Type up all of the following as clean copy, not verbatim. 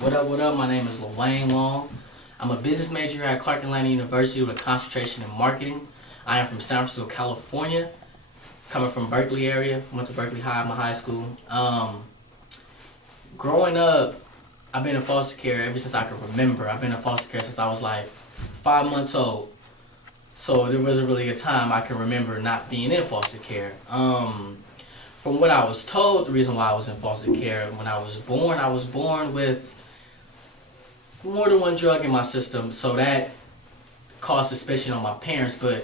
What up? My name is Lil Long. I'm a business major here at Clark Atlanta University with a concentration in marketing. I am from San Francisco, California, coming from Berkeley area. Went to Berkeley High, my high school. Growing up, I've been in foster care ever since I can remember. I've been in foster care since I was like 5 months old. So there wasn't really a time I can remember not being in foster care. From what I was told, the reason why I was in foster care, when I was born with more than one drug in my system, so that caused suspicion on my parents, but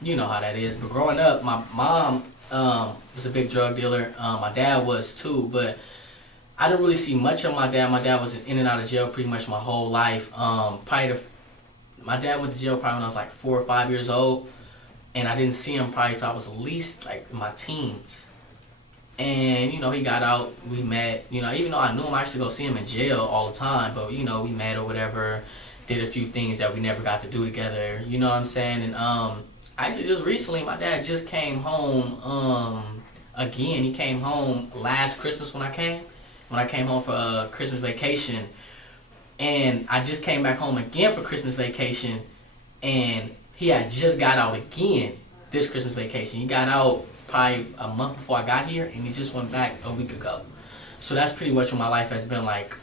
you know how that is. But growing up, my mom was a big drug dealer. My dad was too, but I didn't really see much of my dad. My dad was in and out of jail pretty much my whole life. My dad went to jail probably when I was like 4 or 5 years old, and I didn't see him probably till I was at least like in my teens. And, he got out, we met, even though I knew him, I used to go see him in jail all the time, but, we met or whatever, did a few things that we never got to do together, you know what I'm saying? And, actually just recently, my dad just came home, again. He came home last Christmas when I came home for Christmas vacation, and I just came back home again for Christmas vacation, and he had just got out again this Christmas vacation. He got out probably a month before I got here, and he just went back a week ago. So that's pretty much what my life has been like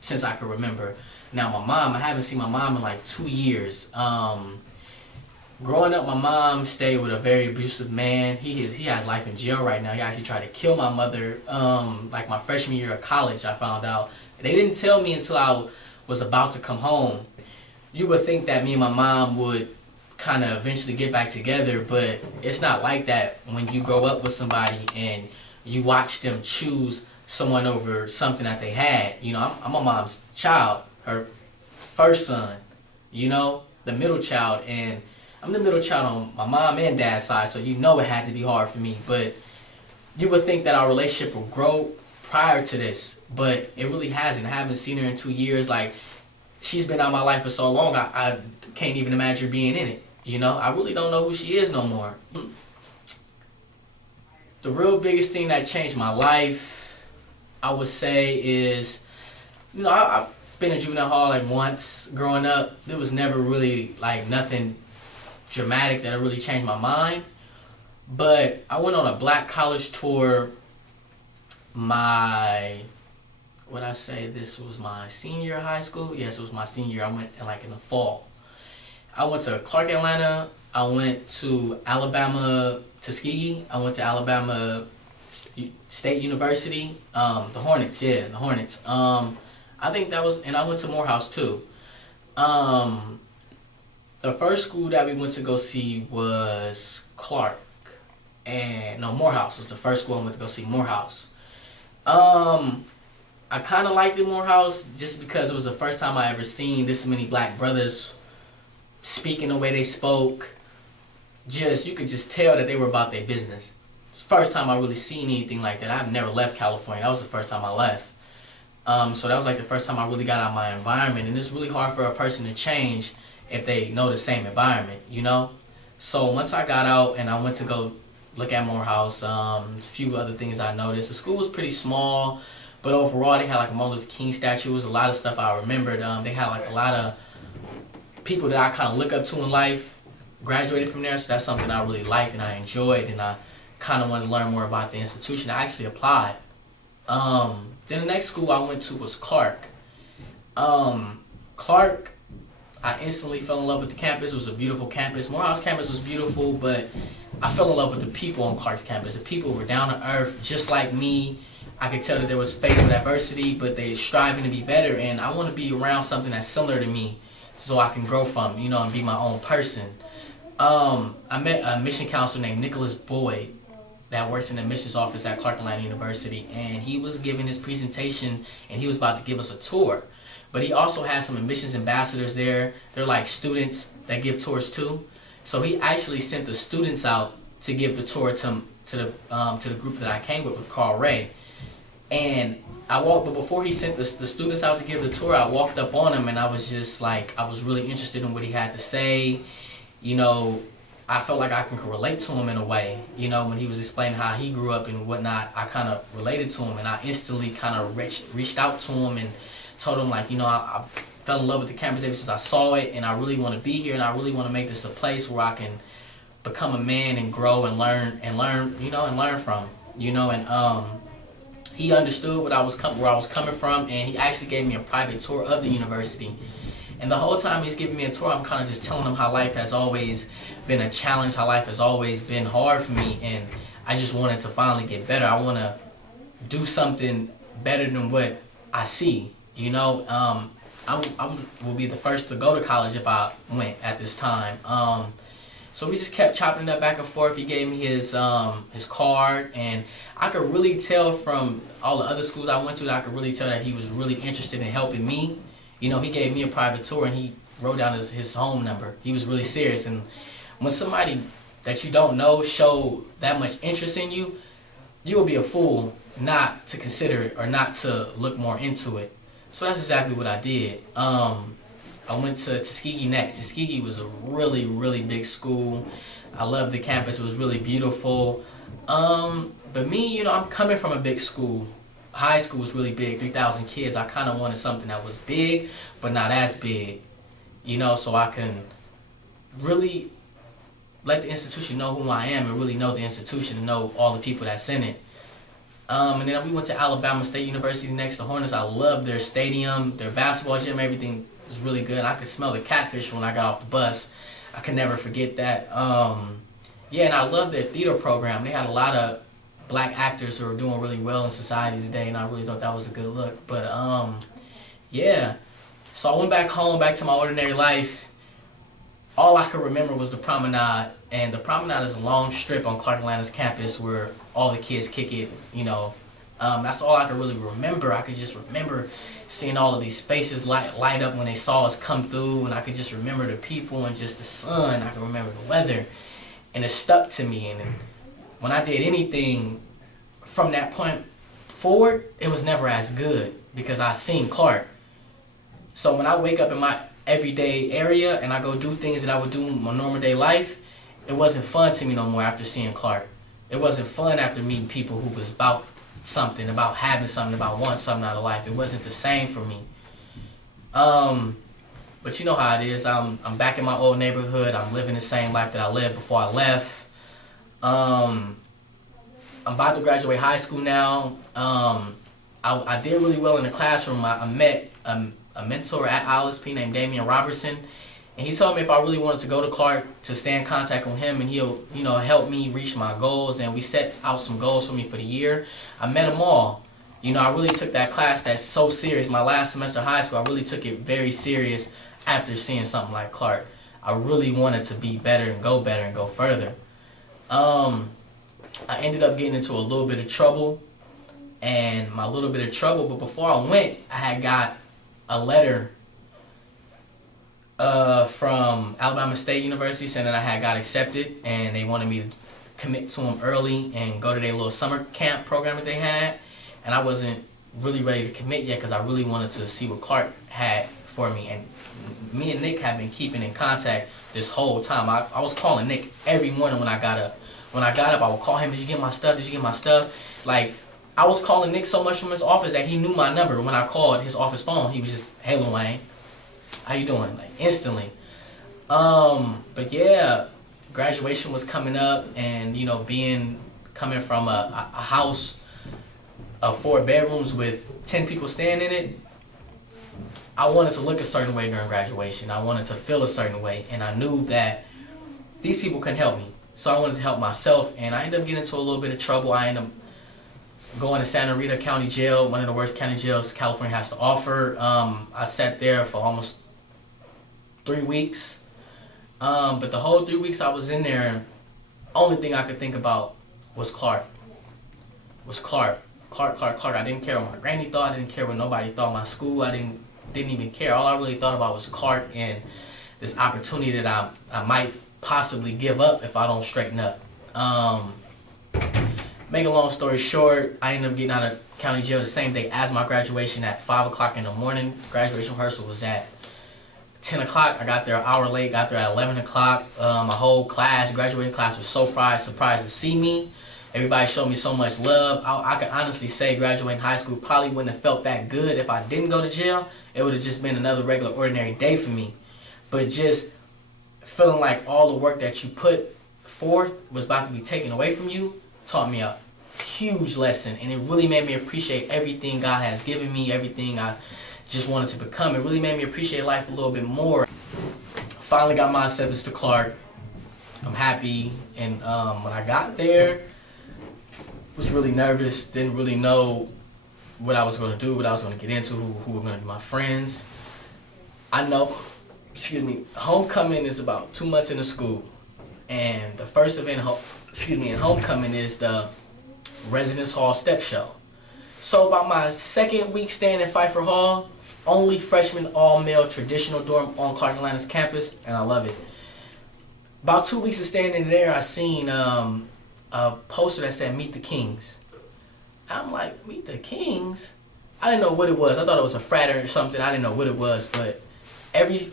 since I can remember. Now my mom, I haven't seen my mom in like 2 years. Growing up, my mom stayed with a very abusive man. He has life in jail right now. He actually tried to kill my mother like my freshman year of college, I found out. They didn't tell me until I was about to come home. You would think that me and my mom would kind of eventually get back together, but it's not like that when you grow up with somebody and you watch them choose someone over something that they had. I'm my mom's child, her first son, the middle child, and I'm the middle child on my mom and dad's side, so it had to be hard for me. But you would think that our relationship would grow prior to this, but it really hasn't. I haven't seen her in 2 years. Like, she's been out of my life for so long, I can't even imagine being in it. I really don't know who she is no more. The real biggest thing that changed my life, I would say, is, I've been in juvenile hall like once growing up. There was never really like nothing dramatic that really changed my mind. But I went on a black college tour this was my senior year of high school? Yes, it was my senior year. I went in the fall. I went to Clark Atlanta. I went to Alabama, Tuskegee. I went to Alabama State University. The Hornets. I think that was, and I went to Morehouse too. The first school that we went to go see was Morehouse was the first school I went to go see. Morehouse. I kind of liked it, Morehouse, just because it was the first time I ever seen this many black brothers speaking the way they spoke. You could just tell that they were about their business. It's the first time I really seen anything like that. I've never left California. That was the first time I left. So that was like the first time I really got out of my environment. And it's really hard for a person to change if they know the same environment, So once I got out and I went to go look at Morehouse, a few other things I noticed. The school was pretty small, but overall they had like a Martin Luther King statue. It was a lot of stuff I remembered. They had like a lot of people that I kind of look up to in life graduated from there, so that's something I really liked and I enjoyed, and I kind of wanted to learn more about the institution. I actually applied. Then the next school I went to was Clark. Clark, I instantly fell in love with the campus. It was a beautiful campus. Morehouse campus was beautiful, but I fell in love with the people on Clark's campus. The people were down to earth, just like me. I could tell that they was faced with adversity, but they striving to be better, and I want to be around something that's similar to me, so I can grow from, and be my own person. I met a mission counselor named Nicholas Boyd that works in the admissions office at Clark Atlanta University, and he was giving his presentation, and he was about to give us a tour. But he also had some admissions ambassadors there. They're like students that give tours too. So he actually sent the students out to give the tour to the group that I came with Carl Ray. And but before he sent the students out to give the tour, I walked up on him and I was just like, I was really interested in what he had to say. I felt like I can relate to him in a way. When he was explaining how he grew up and whatnot, I kind of related to him, and I instantly kind of reached out to him and told him like, I fell in love with the campus ever since I saw it, and I really want to be here, and I really want to make this a place where I can become a man and grow and learn, from, and he understood where I was coming from, and he actually gave me a private tour of the university. And the whole time he's giving me a tour, I'm kind of just telling him how life has always been a challenge, how life has always been hard for me, and I just wanted to finally get better. I want to do something better than what I see, I will be the first to go to college if I went at this time. So we just kept chopping it up back and forth. He gave me his card, and I could really tell from all the other schools I went to that I could really tell that he was really interested in helping me. He gave me a private tour, and he wrote down his home number. He was really serious. And when somebody that you don't know show that much interest in you, you will be a fool not to consider it or not to look more into it. So that's exactly what I did. I went to Tuskegee next. Tuskegee was a really, really big school. I loved the campus. It was really beautiful. But me, I'm coming from a big school. High school was really big, 3,000 kids. I kind of wanted something that was big, but not as big, so I can really let the institution know who I am and really know the institution and know all the people that's in it. And then we went to Alabama State University next to Hornets. I loved their stadium, their basketball gym, everything was really good. I could smell the catfish when I got off the bus. I could never forget that. And I loved their theater program. They had a lot of black actors who are doing really well in society today, and I really thought that was a good look. But so I went back home, back to my ordinary life. All I could remember was the promenade, and the promenade is a long strip on Clark Atlanta's campus where all the kids kick it, That's all I could really remember. I could just remember seeing all of these faces light up when they saw us come through, and I could just remember the people and just the sun. I could remember the weather, and it stuck to me. And when I did anything from that point forward, it was never as good because I seen Clark. So when I wake up in my everyday area and I go do things that I would do in my normal day life, it wasn't fun to me no more after seeing Clark. It wasn't fun after meeting people who was about something, about having something, about wanting something out of life. It wasn't the same for me. But you know how it is. I'm back in my old neighborhood. I'm living the same life that I lived before I left. I'm about to graduate high school now. I did really well in the classroom. I met a mentor at ILSP named Damian Robertson, and he told me if I really wanted to go to Clark to stay in contact with him, and he'll help me reach my goals. And we set out some goals for me for the year. I met them all. I really took that class that's so serious. My last semester of high school, I really took it very serious after seeing something like Clark. I really wanted to be better and go further. I ended up getting into a little bit of trouble, but before I went, I had got a letter from Alabama State University saying that I had got accepted, and they wanted me to commit to them early and go to their little summer camp program that they had. And I wasn't really ready to commit yet because I really wanted to see what Clark had for me. And me and Nick have been keeping in contact this whole time. I was calling Nick every morning when I got up. When I got up, I would call him, "Did you get my stuff? Did you get my stuff?" Like, I was calling Nick so much from his office that he knew my number. When I called his office phone, he was just, "Hey, Lil Wayne, how you doing?" Like, instantly. But yeah, graduation was coming up, and coming from a house of 4 bedrooms with 10 people staying in it, I wanted to look a certain way during graduation. I wanted to feel a certain way, and I knew that these people couldn't help me. So I wanted to help myself, and I ended up getting into a little bit of trouble. I ended up going to Santa Rita County Jail, one of the worst county jails California has to offer. I sat there for almost 3 weeks. But the whole 3 weeks I was in there, only thing I could think about was Clark. Clark. I didn't care what my granny thought. I didn't care what nobody thought. My school, I didn't even care. All I really thought about was Clark and this opportunity that I might possibly give up if I don't straighten up. Make a long story short, I ended up getting out of county jail the same day as my graduation at 5 o'clock in the morning. Graduation rehearsal was at 10 o'clock. I got there an hour late, got there at 11 o'clock. My whole class, graduating class, was so surprised to see me. Everybody showed me so much love. I can honestly say graduating high school probably wouldn't have felt that good if I didn't go to jail. It would have just been another regular, ordinary day for me. But just feeling like all the work that you put forth was about to be taken away from you taught me a huge lesson. And it really made me appreciate everything God has given me, everything I just wanted to become. It really made me appreciate life a little bit more. Finally got my acceptance to Clark. I'm happy. And when I got there, was really nervous, didn't really know what I was going to do, what I was going to get into, who were going to be my friends. I know, homecoming is about 2 months into school. And the first event, in homecoming is the Residence Hall Step Show. So about my second week staying in Pfeiffer Hall, only freshman all-male traditional dorm on Clark Atlanta's campus, and I love it. About 2 weeks of staying in there, I seen a poster that said "Meet the Kings." I'm like, "Meet the Kings?" I didn't know what it was. I thought it was a frat or something. I didn't know what it was, but every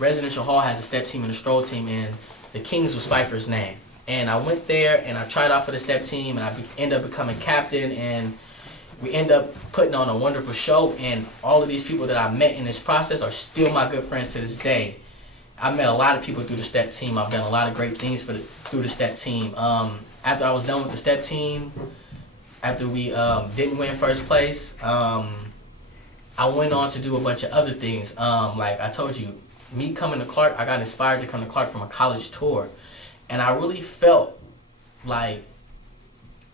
residential hall has a step team and a stroll team, and the Kings was Pfeiffer's name. And I went there and I tried out for the step team, and I ended up becoming captain, and we end up putting on a wonderful show. And all of these people that I met in this process are still my good friends to this day. I met a lot of people through the step team. I've done a lot of great things through the step team. After I was done with the step team, after we didn't win first place, I went on to do a bunch of other things. Like I told you, me coming to Clark, I got inspired to come to Clark from a college tour. And I really felt like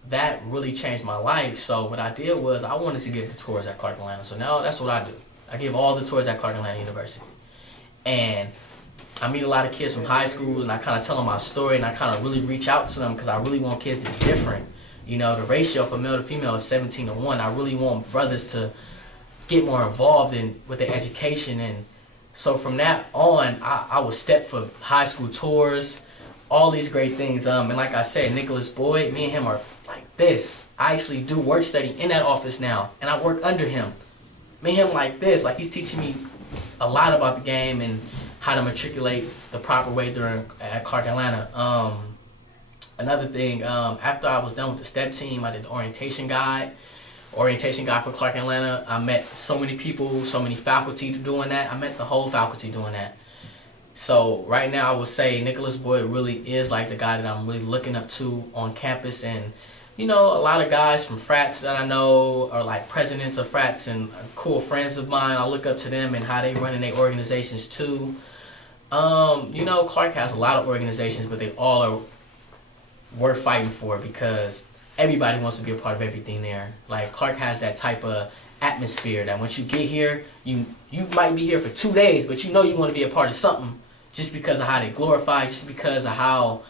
that really changed my life. So what I did was I wanted to give the tours at Clark Atlanta. So now that's what I do. I give all the tours at Clark Atlanta University. And I meet a lot of kids from high school, and I kind of tell them my story, and I kind of really reach out to them because I really want kids to be different. You know, the ratio for male to female is 17-1. I really want brothers to get more involved with their education. And so from that on, I was step for high school tours, all these great things. And like I said, Nicholas Boyd, me and him are like this. I actually do work study in that office now, and I work under him. Me and him like this, like he's teaching me a lot about the game and how to matriculate the proper way at Clark Atlanta. Another thing, after I was done with the step team, I did the orientation guide for Clark Atlanta. I met so many people, so many faculty doing that. I met the whole faculty doing that. So right now I would say Nicholas Boyd really is like the guy that I'm really looking up to on campus. And you know, a lot of guys from frats that I know are like presidents of frats and cool friends of mine. I look up to them and how they run in their organizations too. You know, Clark has a lot of organizations, but they all are worth fighting for because everybody wants to be a part of everything there. Like Clark has that type of atmosphere that once you get here, you might be here for 2 days, but you know you want to be a part of something just because of how they glorify, just because of how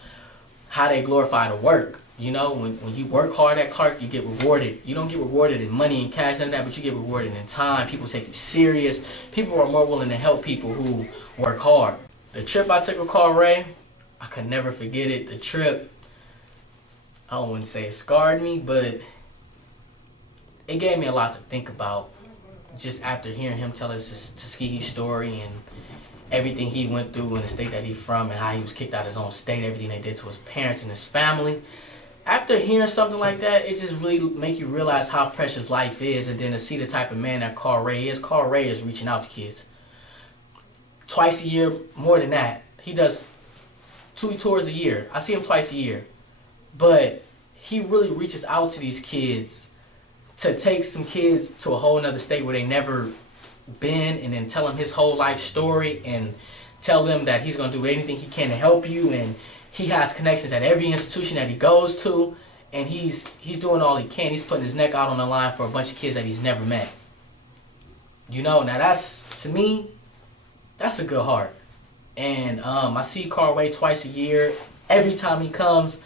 they glorify the work. You know, when you work hard at Clark, you get rewarded. You don't get rewarded in money and cash and that, but you get rewarded in time. People take you serious. People are more willing to help people who work hard. The trip I took with Carl Ray, I could never forget it. The trip, I wouldn't say it scarred me, but it gave me a lot to think about just after hearing him tell us Tuskegee's story and everything he went through in the state that he's from and how he was kicked out of his own state, everything they did to his parents and his family. After hearing something like that, it just really make you realize how precious life is, and then to see the type of man that Carl Ray is. Carl Ray is reaching out to kids. Twice a year, more than that. He does 2 tours a year. I see him twice a year. But he really reaches out to these kids to take some kids to a whole nother state where they never been, and then tell them his whole life story and tell them that he's going to do anything he can to help you. And he has connections at every institution that he goes to, and he's doing all he can. He's putting his neck out on the line for a bunch of kids that he's never met. You know, now that's, to me, that's a good heart. And I see Carl Ray twice a year. Every time he comes,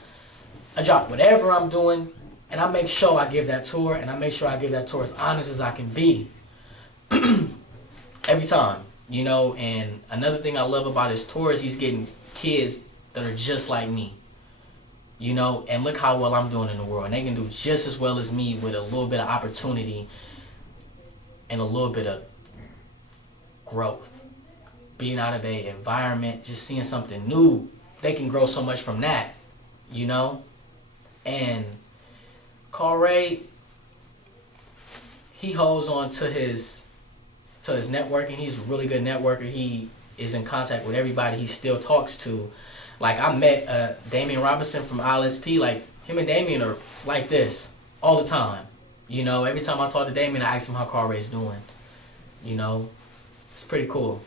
I drop whatever I'm doing, and I make sure I give that tour, and I make sure I give that tour as honest as I can be. Every time, you know. And another thing I love about his tour is he's getting kids that are just like me, you know. And look how well I'm doing in the world, and they can do just as well as me with a little bit of opportunity and a little bit of growth. Being out of their environment, just seeing something new, they can grow so much from that, you know. And Corey, he holds on to his networking. He's a really good networker. He is in contact with everybody he still talks to. Like, I met Damian Robinson from ILSP. Like, him and Damian are like this all the time. You know, every time I talk to Damian, I ask him how Corey's doing. You know, it's pretty cool.